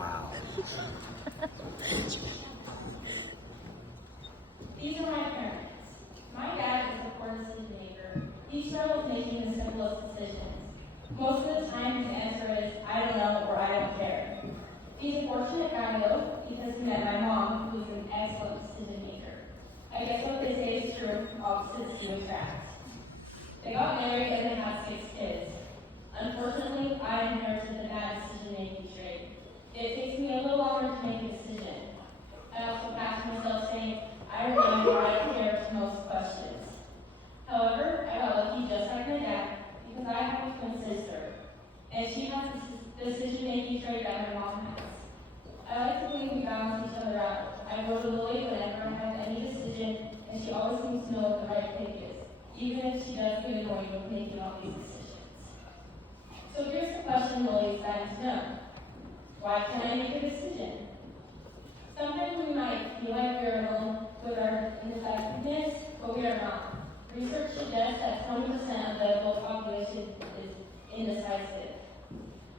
Wow. These are my parents. My dad is a poor decision maker. He struggles making the simplest decisions. Most of the time, his answer is, I don't know, or I don't care. He's a fortunate guy, though, because he met my mom, who is an excellent decision maker. I guess what they say is true, opposites do attract. They got married and they had 6 kids. Unfortunately, I inherited the bad decision-making trait. It takes me a little longer to make a decision. I also catch myself saying, I don't know or I don't care to most questions. However, I got lucky just like my dad because I have a twin sister, and she has the decision-making trait that my mom has. I like to think we balance each other out. I go to Lily whenever I have any decision, and she always seems to know what the right pick is, even if she does get annoyed with making all these decisions. So here's the question Lily is dying to know. Why can't I make a decision? Sometimes we might feel like we are alone with our indecisiveness, but we are not. Research suggests that 20% of the adult population is indecisive.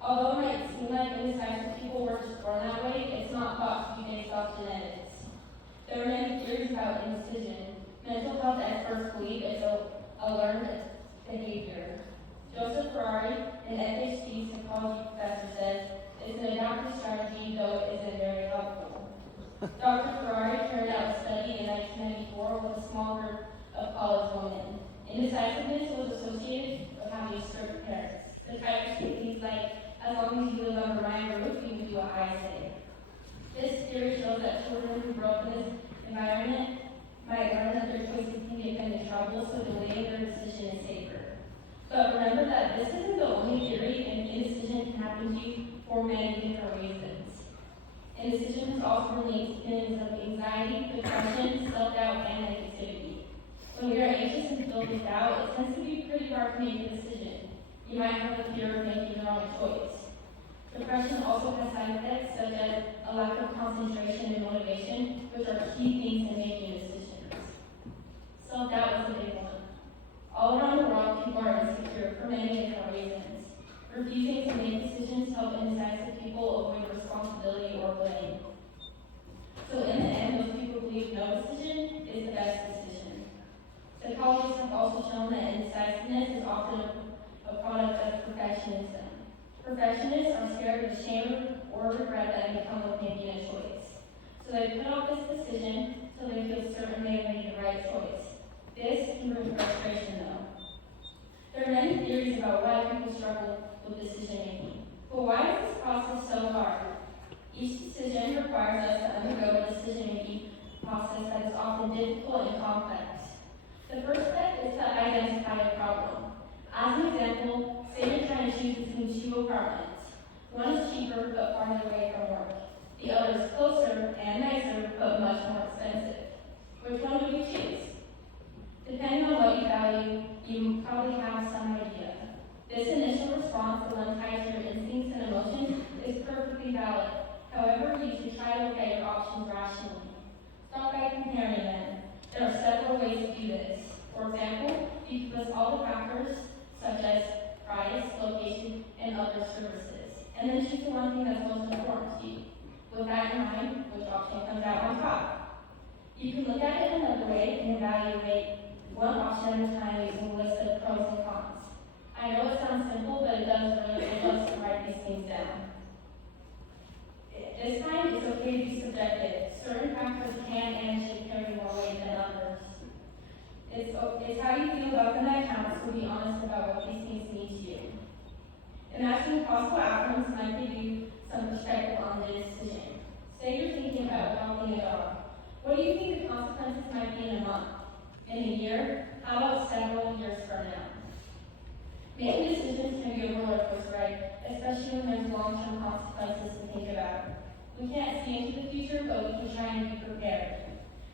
Although it might seem like indecisive people were just born that way, it's not thought to be based off genetics. There are many theories about indecision. Mental health experts believe it's a learned behavior. Joseph Ferrari, an FHD psychology professor, says it's an adaptive strategy, though it isn't very helpful. Dr. Ferrari carried out a study in 1994 with a small group of college women. Indecisiveness was associated with having strict parents. The type of things like, as long as you live under my roof, you can do what I say. This theory shows that children who grow up in this environment might learn that their choices can get them in trouble, so delaying their decision is safer. But remember that this isn't the only theory, and indecision can happen to you for many different reasons. Indecision is also related to feelings of anxiety, depression, self-doubt, and negativity. When we are anxious and filled with doubt, it tends to be pretty hard to make a decision. You might have a fear of making the wrong choice. Depression also has side effects such as a lack of concentration and motivation, which are key things in making decisions. Self-doubt is a big one. All around the world, people are insecure for many different reasons. Refusing to make decisions help indecisive people avoid responsibility or blame. So in the end, most people believe no decision is the best decision. Psychologists have also shown that indecisiveness is often a product of perfectionism. Perfectionists are scared of the shame or regret that may come with making a choice. So they put off this decision till they feel certain they have made the right choice. This can bring frustration though. There are many theories about why people struggle with decision making. But why is this process so hard? Each decision requires us to undergo a decision making process that is often difficult and complex. The first step is to identify a problem. As an example, say you're trying to choose between 2 apartments. One is cheaper but farther away from work. The other is closer and nicer but much more expensive. Which one would you choose? Depending on what you value, you probably have some idea. This initial response, the one tied to your instincts and emotions, is perfectly valid. However, you should try to look at your options rationally. Start by comparing them. There are several ways to do this. For example, you can list all the factors, such as price, location, and other services, and then choose the one thing that's most important to you. With that in mind, which option comes out on top? You can look at it another way and evaluate one option at a time using a list of pros and cons. I know it sounds simple, but it does really help us to write these things down. This time, it's okay to be subjective. Certain factors can and should carry more weight than others. It's how you feel about them that counts, so be honest about what these things mean to you. Imagining possible outcomes might give you some perspective on the decision. Say you're thinking about adopting a dog. What do you think the consequences might be in a month? In a year? How about several years from now? Making decisions can be a roller coaster ride, especially when there's long-term consequences to think about. We can't see into the future, but we can try and be prepared.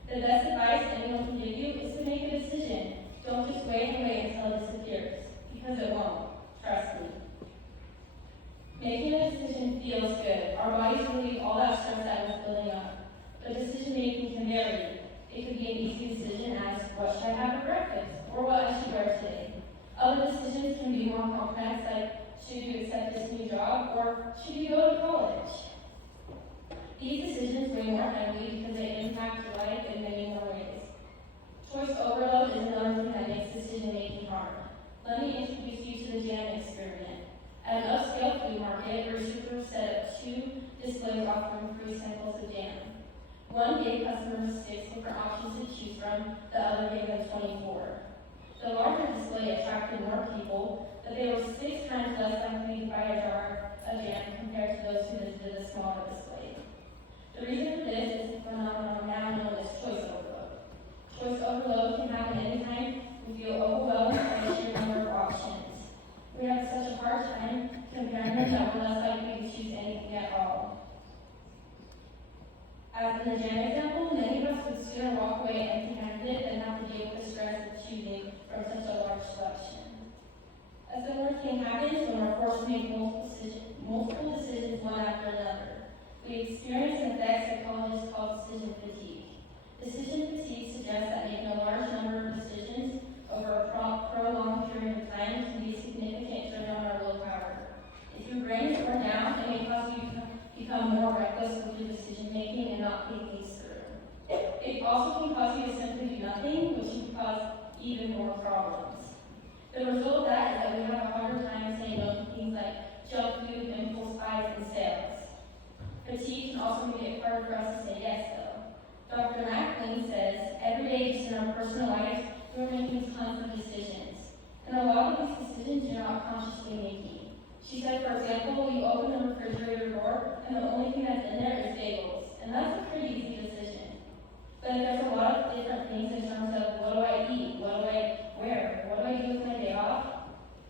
The best advice anyone can give you is to make a decision. Don't just wait and wait until it disappears, because it won't. Trust me. Making a decision feels good. Our bodies relieve all that stress that was building up. But decision making can vary. It could be an easy decision as, what should I have for breakfast? Or what I should wear today. Other decisions can be more complex, like, should you accept this new job? Or should you go to college? up 2 displays offering free samples of jam. One gave customers 6 different options to choose from, the other gave them 24. The larger display attracted more people, but they were 6 times less likely to buy a jar of jam compared to those who visited a smaller display. The reason for this is the phenomenon now known as choice overload. Choice overload can happen anytime we feel overwhelmed by the sheer number of options. We have such a hard time comparing them that we're less likely to choose anything at all. As in the jam example, many of us would sooner walk away empty-handed than have to deal with the stress of choosing from such a large selection. A similar thing happens when we're forced to make multiple decisions one after another. We experience an effect psychologists call decision fatigue. Decision fatigue suggests that making a large number of decisions over a prolonged period of time can be a significant drain on our willpower. If your brain is worn down, it may cause you to become more reckless with your decision making and not think things through. It also can cause you to simply do nothing, which can cause even more problems. The result of that is that we have a harder time saying no to things like junk food, impulse buys, and sales. Fatigue can also make it harder for us to say yes, though. Dr. McLean says, every day just in our personal lives, we're making tons of decisions. And a lot of these decisions you're not consciously making. She said, for example, you open the refrigerator door, and the only thing that's in there is bagels. And that's a pretty easy decision. But there's a lot of different things in terms of what do I eat, what do I wear, what do I do with my day off,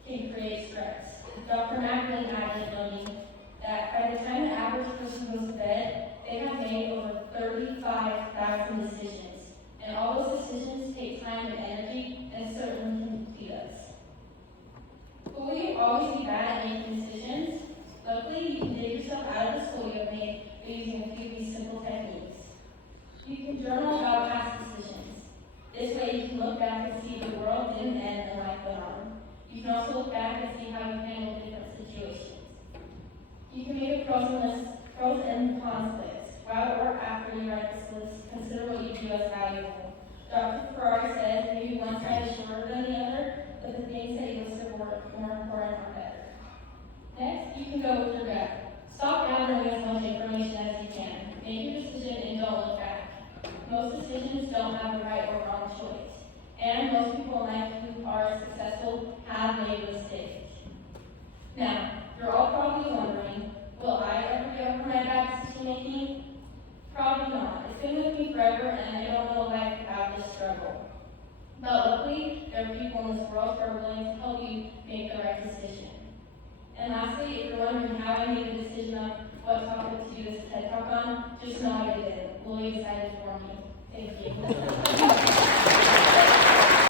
can create stress. Dr. McLean added, noting that by the time the average person goes to bed, they have made over 35,000 decisions. And all those decisions take time and energy and certainly can deplete us. Will we always be bad at making decisions? Luckily, you can dig yourself out of the school you have made by using a few of these simple techniques. You can journal about past decisions. This way you can look back and see the world didn't end and life went on. You can also look back and see how you handled different situations. You can make a pros and cons list. While or after you write this list, consider what you view as valuable. Dr. Ferrari says maybe one side is shorter than the other, but the things that you listed were more important or better. Next, you can go with your gut. Stop gathering as much information as you can. Make your decision and don't look back. Most decisions don't have a right or wrong choice. And most people in life who are successful have made mistakes. Now, you're all probably wondering, will I ever get over my bad decision making? Probably not. It's been with me forever and I don't know life without this struggle. But luckily, there are people in this world who are willing to help you make the right decision. And lastly, if you're wondering how I made the decision on what topic to do this TED Talk on, just know I did it. Lily decided for me. Thank you.